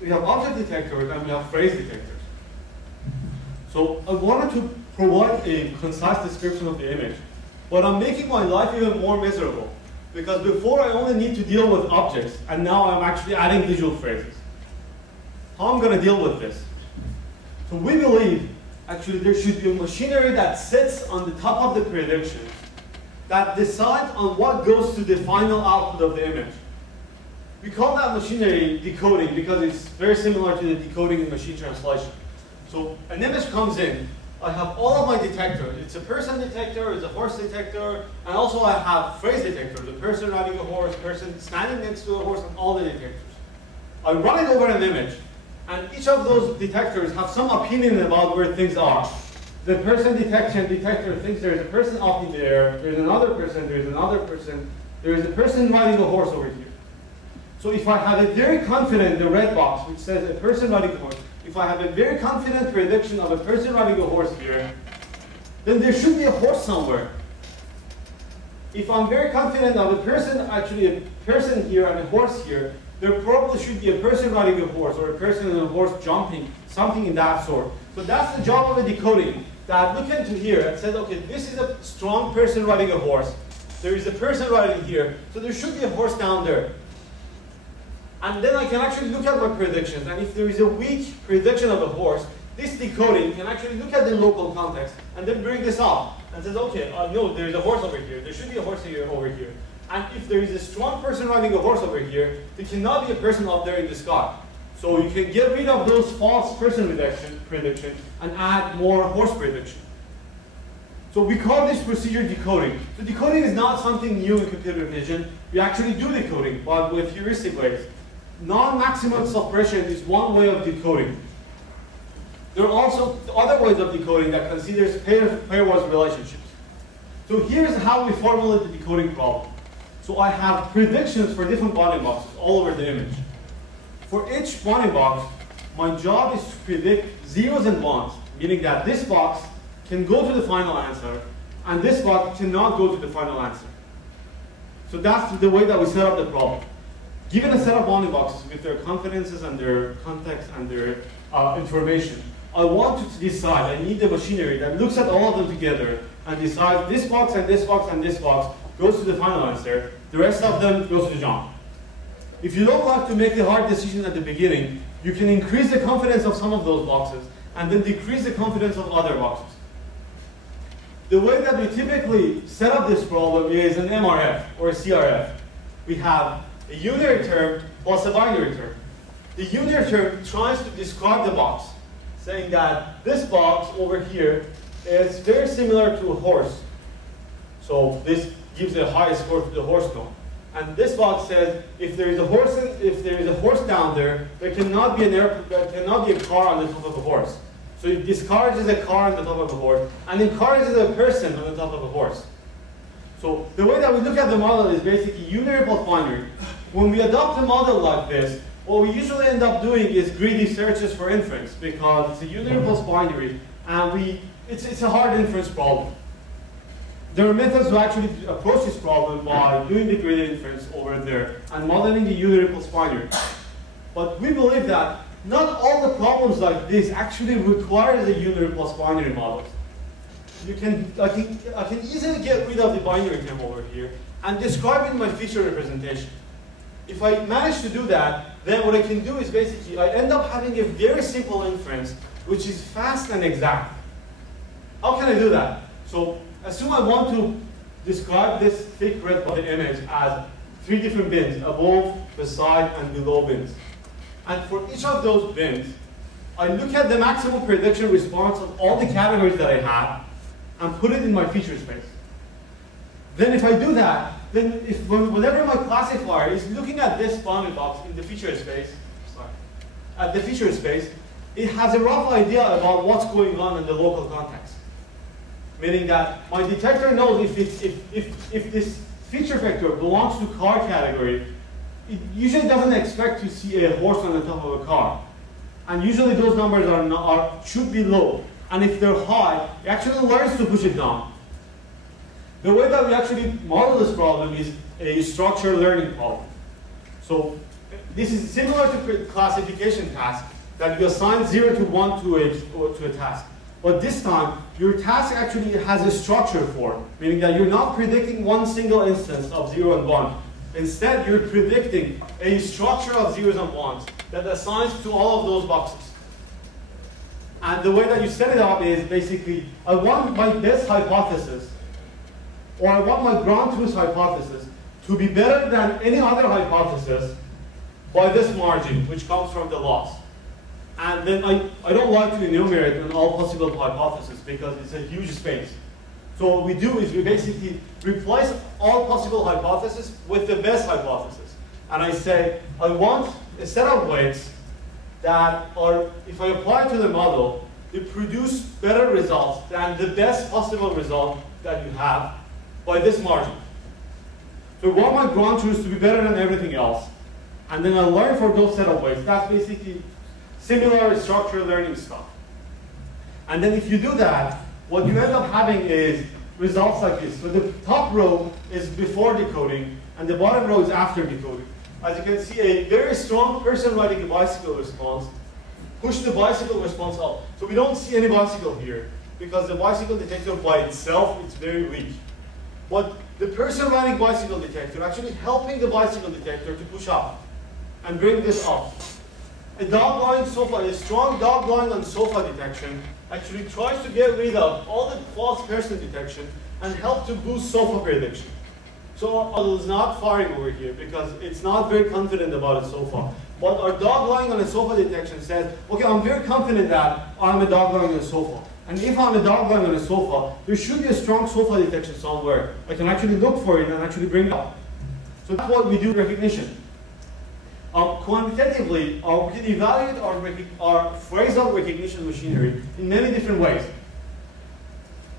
we have object detectors and we have phrase detectors. So I wanted to provide a concise description of the image, but I'm making my life even more miserable, because before I only need to deal with objects, and now I'm actually adding visual phrases. How I'm going to deal with this? So we believe actually there should be a machinery that sits on the top of the predictions that decides on what goes to the final output of the image. We call that machinery decoding because it's very similar to the decoding in machine translation. So an image comes in, I have all of my detectors. It's a person detector, it's a horse detector, and also I have phrase detector, the person riding a horse, person standing next to a horse, and all the detectors. I run it over an image, and each of those detectors have some opinion about where things are. The person detector thinks there's a person up in the air, there's another person, there's another person, there's a person riding a horse over here. So if I have a very confident, the red box, which says a person riding a horse, if I have a very confident prediction of a person riding a horse here, then there should be a horse somewhere. If I'm very confident of a person, actually a person here and a horse here, there probably should be a person riding a horse or a person and a horse jumping, something in that sort. So that's the job of a decoding, that look into here and says, okay, this is a strong person riding a horse. There is a person riding here, so there should be a horse down there. And then I can actually look at my predictions, and if there is a weak prediction of a horse, this decoding can actually look at the local context and then bring this up and says, okay, I know there's a horse over here, there should be a horse here over here. And if there is a strong person riding a horse over here, there cannot be a person up there in the sky. So you can get rid of those false person prediction and add more horse prediction. So we call this procedure decoding. So decoding is not something new in computer vision. We actually do decoding, but with heuristic ways. Non-maximal suppression is one way of decoding. There are also other ways of decoding that considers pairwise relationships. So here's how we formulate the decoding problem. So I have predictions for different bounding boxes all over the image. For each bounding box, my job is to predict zeros and ones, meaning that this box can go to the final answer, and this box cannot go to the final answer. So that's the way that we set up the problem. Given a set of bounding boxes with their confidences and their context and their information, I want to decide, I need the machinery that looks at all of them together and decides this box and this box and this box goes to the final answer, the rest of them goes to the jump. If you don't like to make the hard decision at the beginning, you can increase the confidence of some of those boxes and then decrease the confidence of other boxes. The way that we typically set up this problem is an MRF or a CRF. We have a unary term plus a binary term. The unary term tries to describe the box, saying that this box over here is very similar to a horse. So this gives a high score to the horse cone. And this box says if there is a horse down there, there cannot be a car on the top of a horse. So it discourages a car on the top of a horse and encourages a person on the top of a horse. So the way that we look at the model is basically unary plus binary. When we adopt a model like this, what we usually end up doing is greedy searches for inference, because it's a unary plus binary, and it's a hard inference problem. There are methods to actually approach this problem by doing the greedy inference over there and modeling the unary plus binary. But we believe that not all the problems like this actually require the unary plus binary models. I can easily get rid of the binary term over here and describe it in my feature representation. If I manage to do that, then what I can do is basically I end up having a very simple inference which is fast and exact. How can I do that? So assume I want to describe this thick red body image as 3 different bins, above, beside, and below bins. And for each of those bins, I look at the maximum prediction response of all the categories that I have and put it in my feature space. Then if I do that, then whenever my classifier is looking at this bounding box in the feature space, it has a rough idea about what's going on in the local context. Meaning that my detector knows if this feature vector belongs to car category, it usually doesn't expect to see a horse on the top of a car. And usually those numbers should be low. And if they're high, it actually learns to push it down. The way that we actually model this problem is a structured learning problem. So this is similar to classification task, that you assign 0 to 1 to a task. But this time, your task actually has a structure for it, meaning that you're not predicting one single instance of 0 and 1. Instead, you're predicting a structure of zeros and ones that assigns to all of those boxes. And the way that you set it up is basically, I want my best hypothesis, or I want my ground truth hypothesis to be better than any other hypothesis by this margin, which comes from the loss. And then I don't like to enumerate on all possible hypotheses because it's a huge space. So what we do is we basically replace all possible hypotheses with the best hypothesis. And I say, I want a set of weights that are, if I apply to the model, they produce better results than the best possible result that you have by this margin. So I want my ground truths to be better than everything else. And then I learn for those set of weights. That's basically similar structural learning stuff. And then if you do that, what you end up having is results like this. So the top row is before decoding, and the bottom row is after decoding. As you can see, a very strong person riding a bicycle response pushed the bicycle response up. So we don't see any bicycle here, because the bicycle detector by itself is very weak. But the person riding bicycle detector actually helping the bicycle detector to push up and bring this up. A dog lying sofa, a strong dog lying on sofa detection actually tries to get rid of all the false person detection and help to boost sofa prediction. So our model is not firing over here because it's not very confident about its sofa. But our dog lying on a sofa detection says, okay, I'm very confident that I'm a dog lying on a sofa. And if I'm a dog lying on a sofa, there should be a strong sofa detection somewhere. I can actually look for it and actually bring it up. So that's what we do recognition. Quantitatively, we can evaluate our phrasal recognition machinery in many different ways.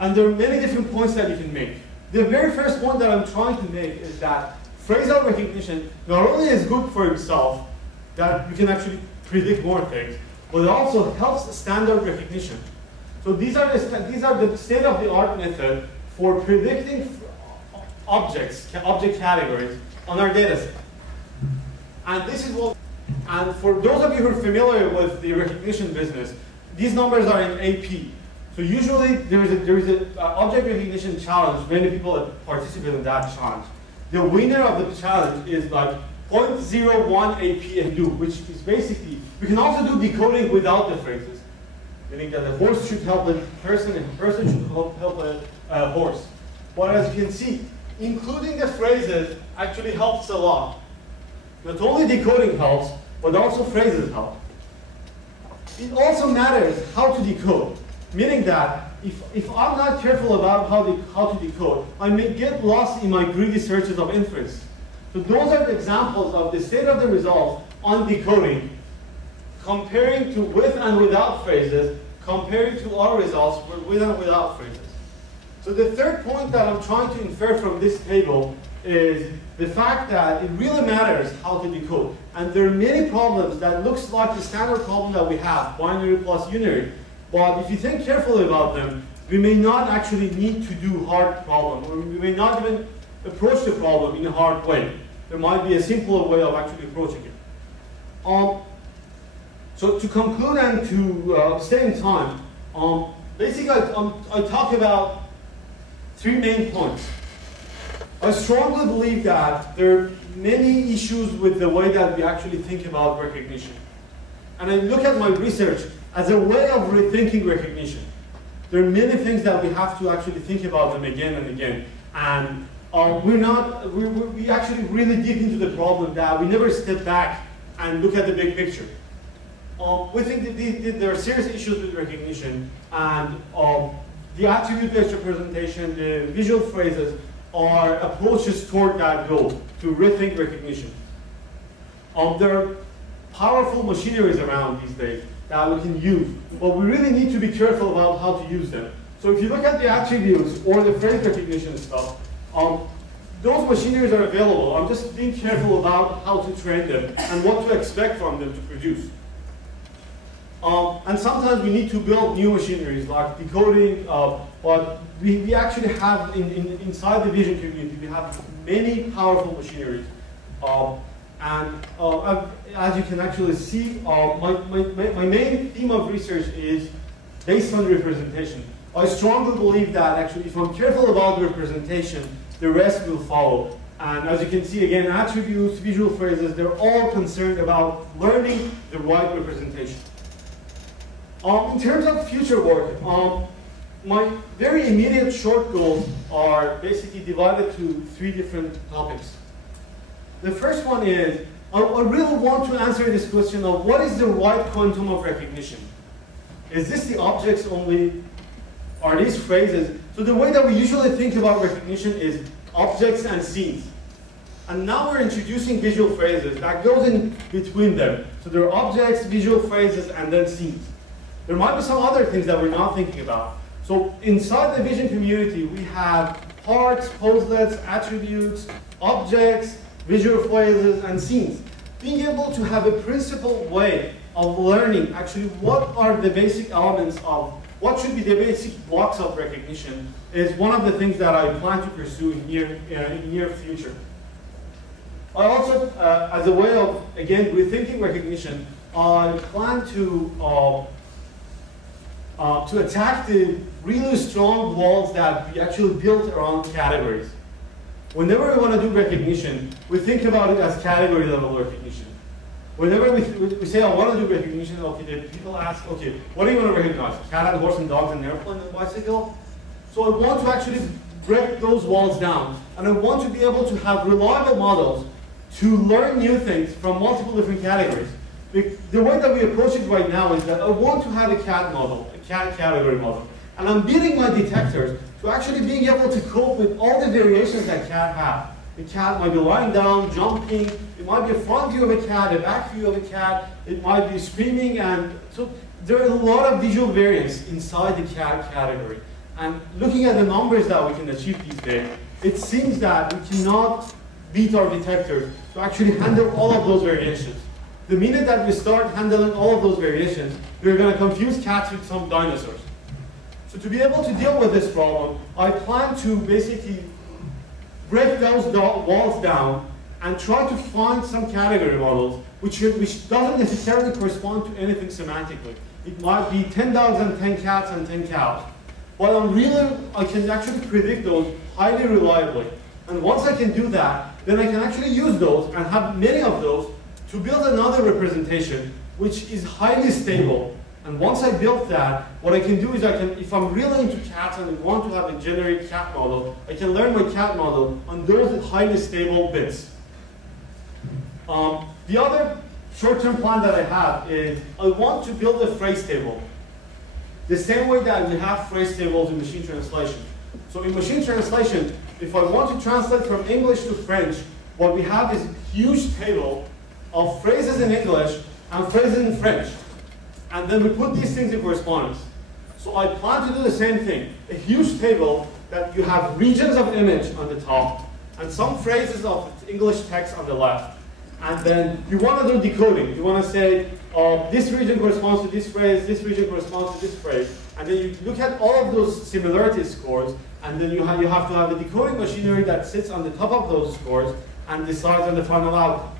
And there are many different points that you can make. The very first point that I'm trying to make is that phrasal recognition not only is good for itself, that you can actually predict more things, but it also helps standard recognition. So these are the state-of-the-art method for predicting object categories on our data set. And this is what, and for those of you who are familiar with the recognition business, these numbers are in AP. So usually there is an object recognition challenge. Many people participate in that challenge. The winner of the challenge is like 0.01 AP and do, which is basically, we can also do decoding without the phrases. Meaning that the horse should help a person and the person should help a horse. But as you can see, including the phrases actually helps a lot. Not only decoding helps, but also phrases help. It also matters how to decode, meaning that if I'm not careful about how to decode, I may get lost in my greedy searches of inference. So those are the examples of the state of the results on decoding, comparing to with and without phrases, comparing to our results with and without phrases. So the third point that I'm trying to infer from this table is the fact that it really matters how to decode. And there are many problems that looks like the standard problem that we have, binary plus unary. But if you think carefully about them, we may not actually need to do hard problem, or we may not even approach the problem in a hard way. There might be a simpler way of actually approaching it. So to conclude and to stay in time, basically I talk about three main points. I strongly believe that there are many issues with the way that we actually think about recognition. And I look at my research as a way of rethinking recognition. There are many things that we have to actually think about them again and again. And we actually really deep into the problem that we never step back and look at the big picture. We think that there are serious issues with recognition, and the attribute-based representation, the visual phrases, are approaches toward that goal, to rethink recognition. There are powerful machineries around these days that we can use, but we really need to be careful about how to use them. So if you look at the attributes or the phrase recognition stuff, those machineries are available. I'm just being careful about how to train them and what to expect from them to produce. And sometimes we need to build new machineries like decoding, but we actually have, inside the vision community, we have many powerful machineries. And as you can actually see, my main theme of research is based on representation. I strongly believe that actually if I'm careful about representation, the rest will follow. And as you can see again, attributes, visual phrases, they're all concerned about learning the right representation. In terms of future work, my very immediate short goals are basically divided to 3 different topics. The first one is, I really want to answer this question of what is the right quantum of recognition? Is this the objects only? Are these phrases? So the way that we usually think about recognition is objects and scenes. And now we're introducing visual phrases that goes in between them. So there are objects, visual phrases, and then scenes. There might be some other things that we're not thinking about. So inside the vision community, we have parts, poselets, attributes, objects, visual phrases, and scenes. Being able to have a principled way of learning actually what are the basic elements of, what should be the basic blocks of recognition is one of the things that I plan to pursue in near future. I also, as a way of, again, rethinking recognition, I plan to attack the really strong walls that we actually built around categories. Whenever we want to do recognition, we think about it as category level recognition. Whenever we say, I want to do recognition, okay, people ask, okay, what do you want to recognize? Cat and horse and dogs and airplane and bicycle? So I want to actually break those walls down. And I want to be able to have reliable models to learn new things from multiple different categories. The way that we approach it right now is that I want to have a cat model, a cat category model. And I'm building my detectors to actually being able to cope with all the variations that cat have. The cat might be lying down, jumping, it might be a front view of a cat, a back view of a cat, it might be screaming, and so there are a lot of visual variance inside the cat category. And looking at the numbers that we can achieve these days, it seems that we cannot beat our detectors to actually handle all of those variations. The minute that we start handling all of those variations, we're going to confuse cats with some dinosaurs. So to be able to deal with this problem, I plan to basically break those walls down and try to find some category models which doesn't necessarily correspond to anything semantically. It might be 10 dogs and 10 cats and 10 cows. But I can actually predict those highly reliably. And once I can do that, then I can actually use those and have many of those to build another representation which is highly stable. And once I built that, what I can do is if I'm really into cats and I want to have a generic cat model, I can learn my cat model on those highly stable bits. The other short-term plan that I have is I want to build a phrase table. The same way that we have phrase tables in machine translation. So in machine translation, if I want to translate from English to French, what we have is a huge table of phrases in English and phrases in French. And then we put these things in correspondence. So I plan to do the same thing. A huge table that you have regions of image on the top and some phrases of English text on the left. And then you want to do decoding. You want to say, this region corresponds to this region corresponds to this phrase. And then you look at all of those similarity scores, and then you have to have a decoding machinery that sits on the top of those scores and decides on the final outcome.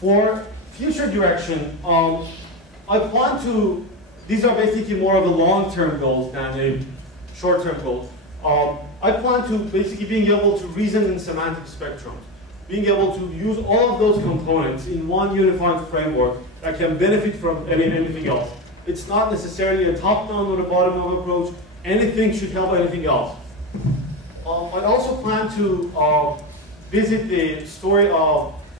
For future direction, I plan to, these are basically more of a long-term goals than a short-term goal. I plan to basically being able to reason in semantic spectrums, being able to use all of those components in one unified framework that can benefit from anything else. It's not necessarily a top-down or a bottom-up approach. Anything should help anything else. I also plan to visit the story of